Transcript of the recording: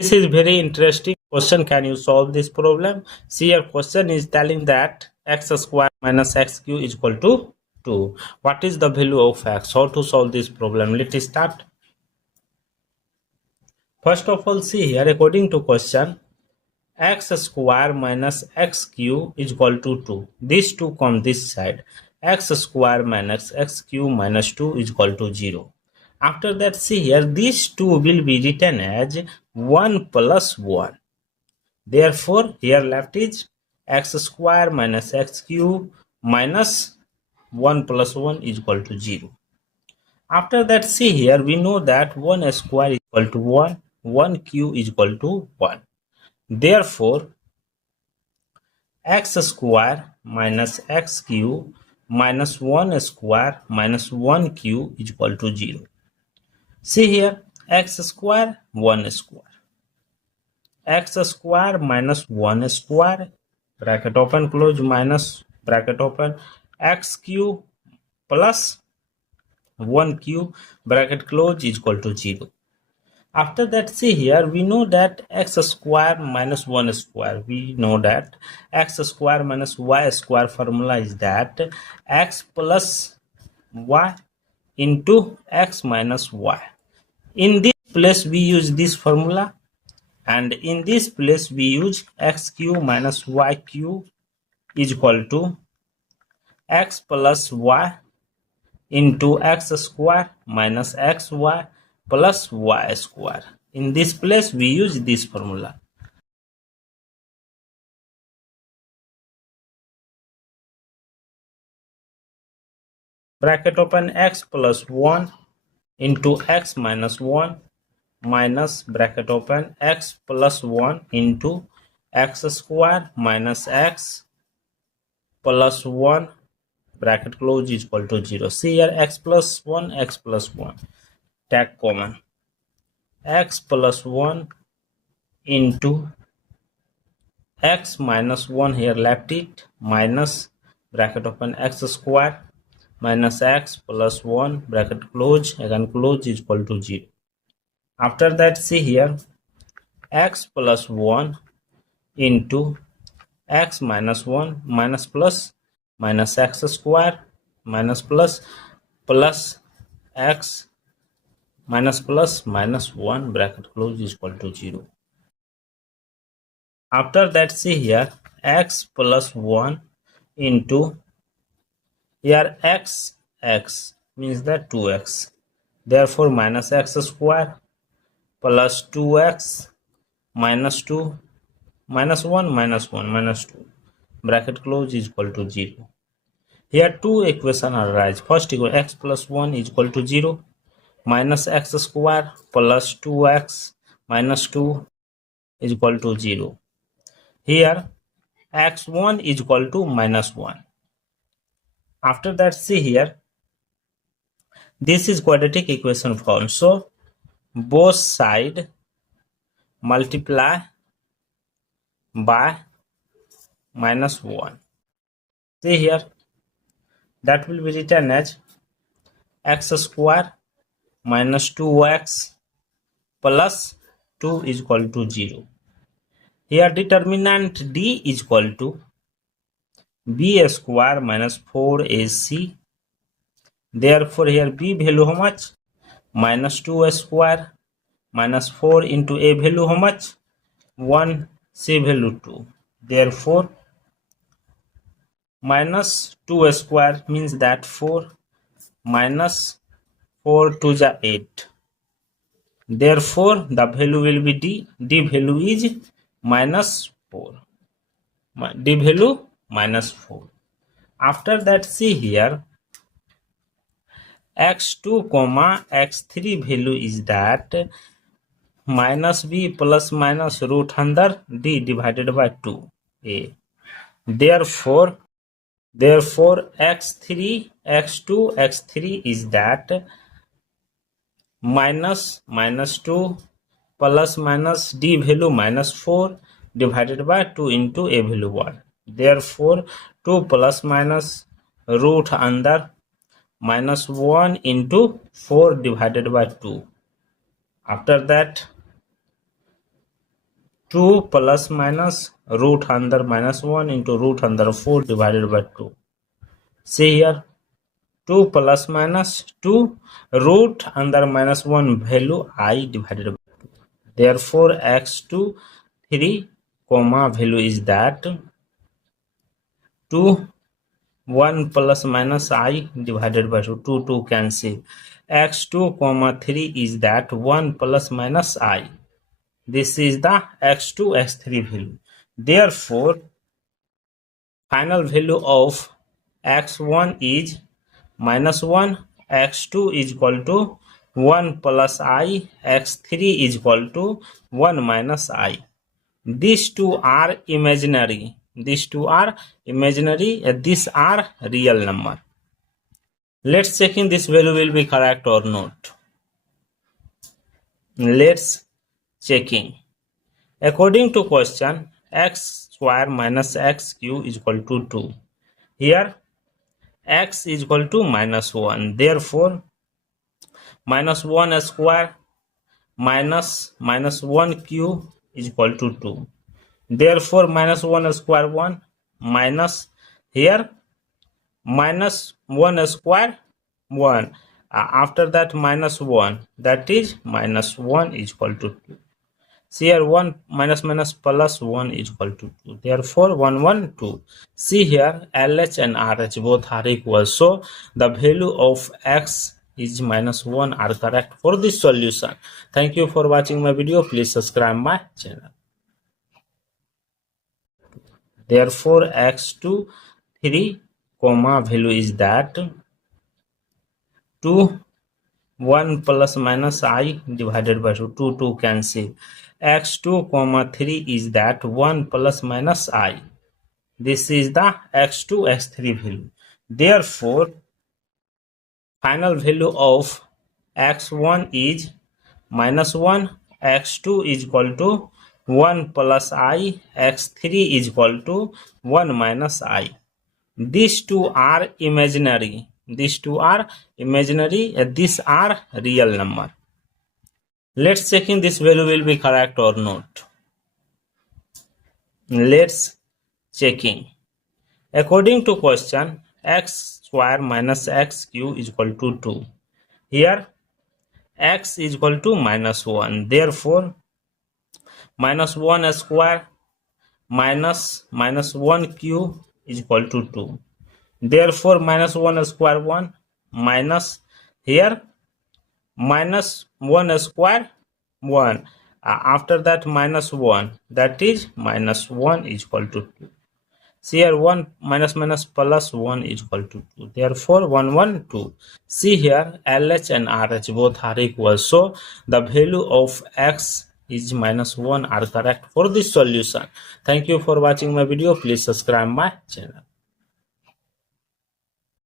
This is very interesting question. Can you solve this problem? See, your question is telling that x square minus x cube is equal to 2. What is the value of x? How to solve this problem? Let's start. First of all, see here, according to question, x square minus x cube is equal to 2. These two come this side. X square minus x cube minus 2 is equal to 0. After that, see here, these two will be written as 1 plus 1. Therefore, here left is x square minus x cube minus 1 plus 1 is equal to 0. After that, see here, we know that 1 square is equal to 1, 1 cube is equal to 1. Therefore, x square minus x cube minus 1 square minus 1 cube is equal to 0. See here, x square, 1 square. X square minus 1 square, bracket open, close, minus bracket open, x cube plus 1 cube, bracket close, is equal to 0. After that, see here, we know that x square minus 1 square, we know that x square minus y square formula is that x plus y into x minus y. In this place, we use this formula, and in this place, we use x cube minus y cube is equal to x plus y into x square minus xy plus y square. In this place, we use this formula. Bracket open, x plus 1 into x minus 1 minus bracket open x plus 1 into x square minus x plus 1 bracket close is equal to 0. See here, x plus 1, take common, x plus 1 into x minus 1, here left it, minus bracket open x square minus x plus 1 bracket close, again close, is equal to 0. After that, see here, x plus 1 into x minus 1 minus plus minus x square minus plus x minus plus minus 1 bracket close is equal to 0. After that, see here, x plus 1 into here x means that 2x. Therefore, minus x square plus 2x minus 2 minus 1 minus 1 minus 2 bracket close is equal to 0. Here two equations arise. First equation, x plus 1 is equal to 0, minus x square plus 2x minus 2 is equal to 0. Here x1 is equal to minus 1. After that, see here, this is quadratic equation form. So both sides multiply by minus 1. See here, that will be written as x square minus 2x plus 2 is equal to 0. Here determinant d is equal to b square minus 4ac. Therefore, here b value how much? Minus 2 square minus 4 into a value how much? 1, c value 2. Therefore, minus 2 square means that 4 minus 4 to the 8. Therefore, the value will be d. D value is minus 4. D value minus 4. After that, see here, x2 comma x3 value is that minus b plus minus root under d divided by 2a. Therefore x3 x2 x3 is that minus 2 plus minus d value minus 4 divided by 2 into a value 1. Therefore 2 plus minus root under minus 1 into 4 divided by 2. After that, 2 plus minus root under minus 1 into root under 4 divided by 2. See here, 2 plus minus 2 root under minus 1 value I divided by 2. Therefore, x2 3 comma value is that 2 1 plus minus I divided by 2, 2 cancel. x2 comma 3 is that 1 plus minus I. This is the x2 x3 value. Therefore, final value of x1 is minus 1, x2 is equal to 1 plus I, x3 is equal to 1 minus I. These two are imaginary. These two are imaginary. These are real number. Let's check in this value will be correct or not. Let's checking. According to question, x square minus x cube is equal to 2. Here x is equal to minus 1. Therefore, minus 1 square minus 1 cube is equal to 2. Therefore, minus 1 square 1 minus here minus 1 square 1. After that minus 1, that is minus 1 is equal to 2. See here, 1 minus minus plus 1 is equal to 2. Therefore, 1 1 2. See here, LH and RH both are equal. So, the value of x is minus 1 are correct for this solution. Thank you for watching my video. Please subscribe my channel. Therefore, x2 3 comma value is that 2 1 plus minus I divided by 2, 2 cancel. x2 comma 3 is that 1 plus minus I. This is the x2 x3 value. Therefore, final value of x1 is minus 1, x2 is equal to 1 plus I, x3 is equal to 1 minus I. These two are imaginary. These two are imaginary. These are real number. Let's check in this value will be correct or not. Let's checking. According to question, x square minus x cube is equal to 2. Here x is equal to minus 1. Therefore, minus 1 square minus 1 cube is equal to 2. Therefore, minus 1 square 1 minus here minus 1 square 1. After that minus 1, that is minus 1 is equal to 2. See here, 1 minus minus plus 1 is equal to 2. Therefore, 1 1 2. See here, LH and RH both are equal. So, the value of x is minus 1 are correct for this solution. Thank you for watching my video. Please subscribe my channel.